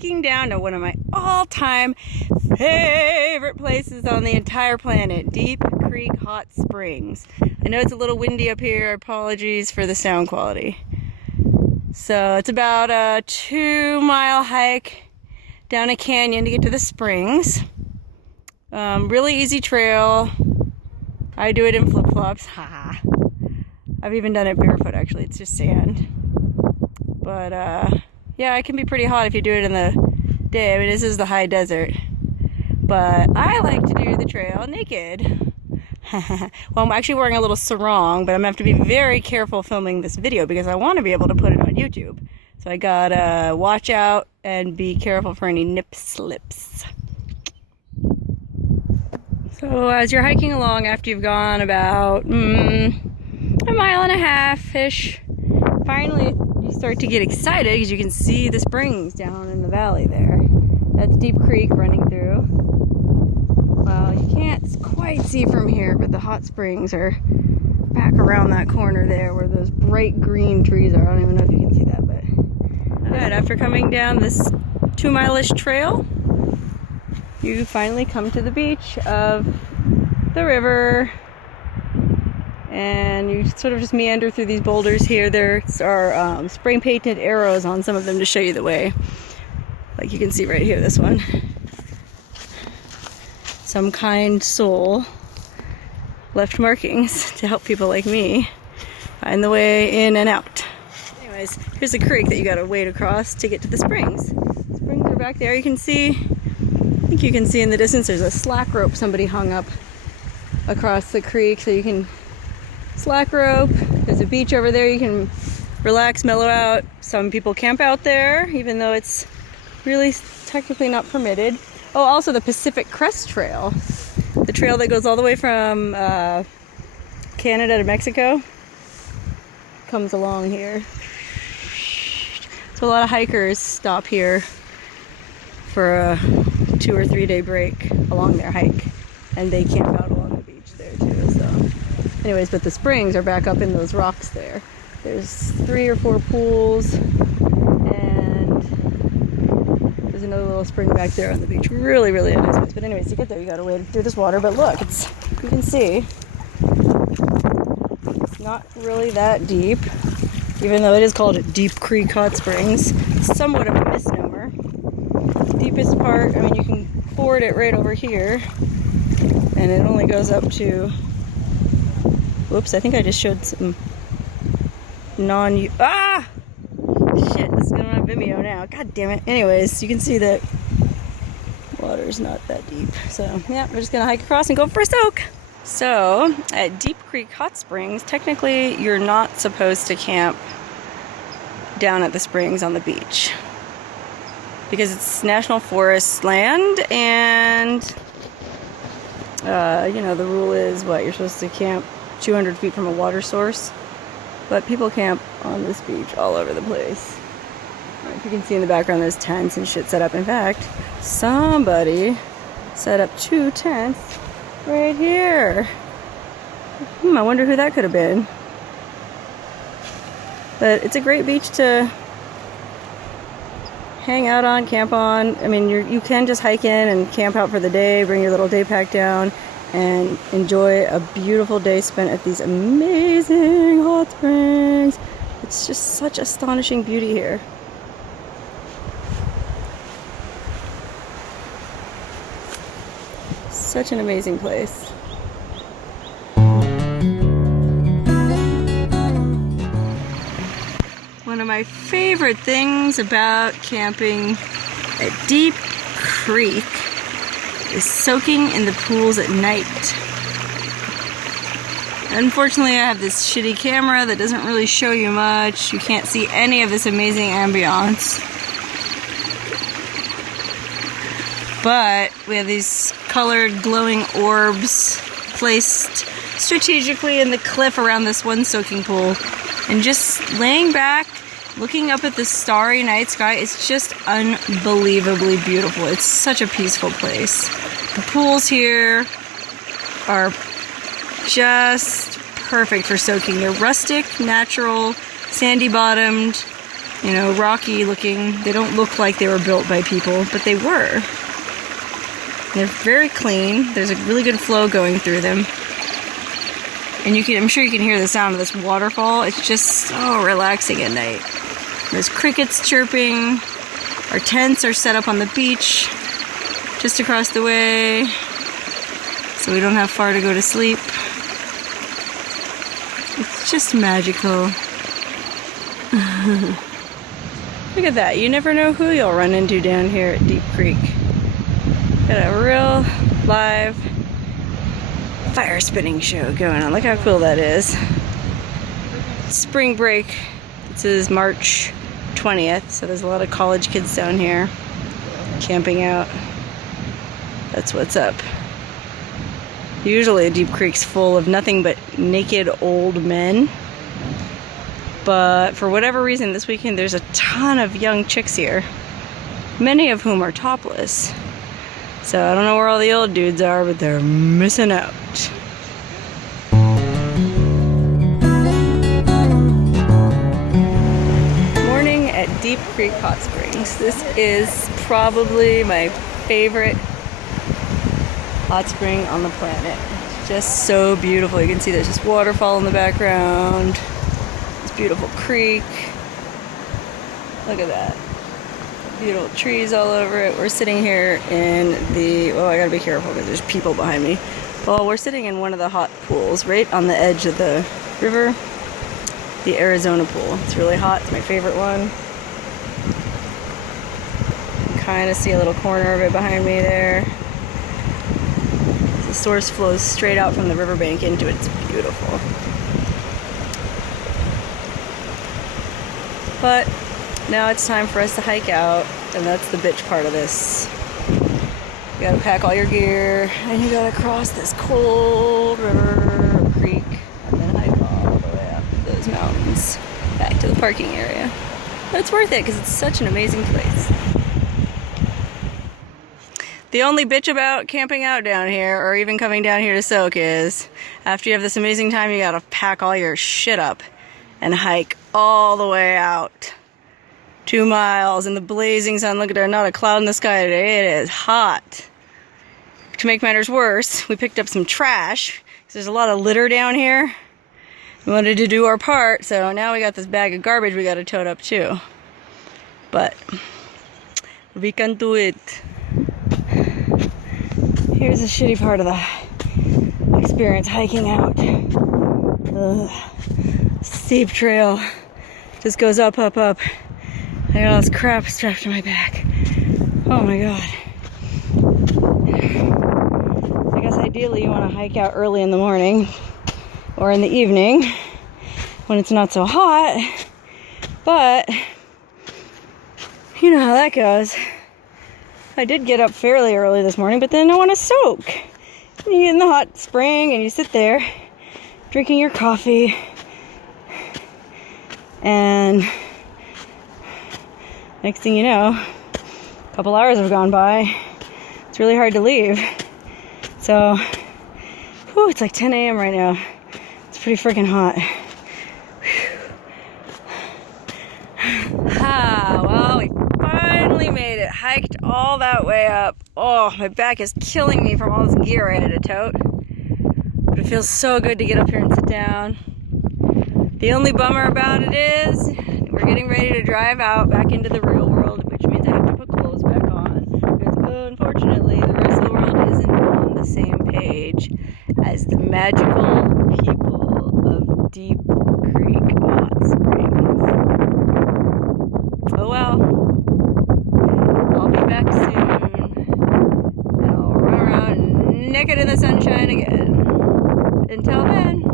hiking down to one of my all-time favorite places on the entire planet, Deep Creek Hot Springs. I know it's a little windy up here. Apologies for the sound quality. So it's about a 2-mile hike down a canyon to get to the springs. Really easy trail. I do it in flip-flops. I've even done it barefoot, actually. It's just sand. But yeah, it can be pretty hot if you do it in the day. I mean, this is the high desert. But I like to do the trail naked. Well, I'm actually wearing a little sarong, but I'm gonna have to be very careful filming this video because I want to be able to put it on YouTube. So I gotta watch out and be careful for any nip slips. So as you're hiking along, after you've gone about 1.5 miles-ish, finally you start to get excited because you can see the springs down in the valley there. That's Deep Creek running through. Well, you can't quite see from here, but the hot springs are back around that corner there where those bright green trees are. I don't even know if you can see that, but good. After coming down this 2-mile-ish trail, you finally come to the beach of the river, and you sort of just meander through these boulders here. There are spray painted arrows on some of them to show you the way. Like you can see right here, this one. Some kind soul left markings to help people like me find the way in and out. Anyways, here's a creek that you gotta wade across to get to the springs. The springs are back there. You can see, I think you can see in the distance, there's a slack rope somebody hung up across the creek, so you can slack rope. There's a beach over there. You can relax, mellow out. Some people camp out there, even though it's really technically not permitted. Oh, also the Pacific Crest Trail, the trail that goes all the way from Canada to Mexico, comes along here. So a lot of hikers stop here for a 2 or 3 day break along their hike, and they camp out along the beach there too. So anyways, but the springs are back up in those rocks there. There's 3 or 4 pools, and there's another little spring back there on the beach. Really, really nice place. But anyways, to get there, you gotta wade through this water. But look, you can see it's not really that deep, even though it is called Deep Creek Hot Springs. It's somewhat of a misnomer. The deepest part, I mean, you can ford it right over here, and it only goes up to, whoops, I think I just showed some shit, this is going on Vimeo now. God damn it. Anyways, you can see that water's not that deep. So, yeah, we're just going to hike across and go for a soak. So, at Deep Creek Hot Springs, technically you're not supposed to camp down at the springs on the beach because it's national forest land, and you know, the rule is what, you're supposed to camp 200 feet from a water source. But people camp on this beach all over the place. If you can see in the background, there's tents and shit set up. In fact, somebody set up 2 tents right here. I wonder who that could have been. But it's a great beach to hang out on, camp on. I mean, you can just hike in and camp out for the day, bring your little day pack down, and enjoy a beautiful day spent at these amazing hot springs. It's just such astonishing beauty here. Such an amazing place. One of my favorite things about camping at Deep Creek is soaking in the pools at night. Unfortunately, I have this shitty camera that doesn't really show you much. You can't see any of this amazing ambiance. But we have these colored glowing orbs placed strategically in the cliff around this one soaking pool. And just laying back, looking up at the starry night sky, it's just unbelievably beautiful. It's such a peaceful place. The pools here are just perfect for soaking. They're rustic, natural, sandy bottomed, you know, rocky looking. They don't look like they were built by people, but they were. They're very clean. There's a really good flow going through them. And I'm sure you can hear the sound of this waterfall. It's just so relaxing at night. There's crickets chirping. Our tents are set up on the beach just across the way, so we don't have far to go to sleep. It's just magical. Look at that. You never know who you'll run into down here at Deep Creek. Got a real live fire spinning show going on. Look how cool that is. Spring break. This is March 20th, so there's a lot of college kids down here camping out. That's what's up. Usually Deep Creek's full of nothing but naked old men, but for whatever reason this weekend there's a ton of young chicks here, many of whom are topless. So I don't know where all the old dudes are, but they're missing out. Morning at Deep Creek Hot Springs. This is probably my favorite hot spring on the planet. It's just so beautiful. You can see there's this waterfall in the background. This beautiful creek. Look at that. Beautiful trees all over it. We're sitting here in the, oh, I gotta be careful because there's people behind me. Well, we're sitting in one of the hot pools right on the edge of the river, the Arizona pool. It's really hot. It's my favorite one. You can kind of see a little corner of it behind me there. The source flows straight out from the riverbank into it. It's beautiful. But now it's time for us to hike out, and that's the bitch part of this. You gotta pack all your gear, and you gotta cross this cold river or creek, and then hike all the way up those mountains back to the parking area. But it's worth it because it's such an amazing place. The only bitch about camping out down here, or even coming down here to soak, is after you have this amazing time, you gotta pack all your shit up and hike all the way out. 2 miles in the blazing sun. Look at there, not a cloud in the sky today. It is hot. To make matters worse, we picked up some trash because there's a lot of litter down here. We wanted to do our part, so now we got this bag of garbage we got to tote up too. But we can do it. Here's the shitty part of the experience hiking out. Ugh. Steep trail. Just goes up, up, up. I got all this crap strapped to my back. Oh my god. I guess ideally you want to hike out early in the morning or in the evening when it's not so hot. But you know how that goes. I did get up fairly early this morning, but then I want to soak. You get in the hot spring and you sit there drinking your coffee, and next thing you know, a couple hours have gone by. It's really hard to leave. So, whew, it's like 10 a.m. right now. It's pretty freaking hot. Well, we finally made it. Hiked all that way up. Oh, my back is killing me from all this gear I had to tote. But it feels so good to get up here and sit down. The only bummer about it is we're getting ready to drive out back into the real world, which means I have to put clothes back on. Because unfortunately, the rest of the world isn't on the same page as the magical people of Deep Creek Hot Springs. Oh well. I'll be back soon. And I'll run around naked in the sunshine again. Until then.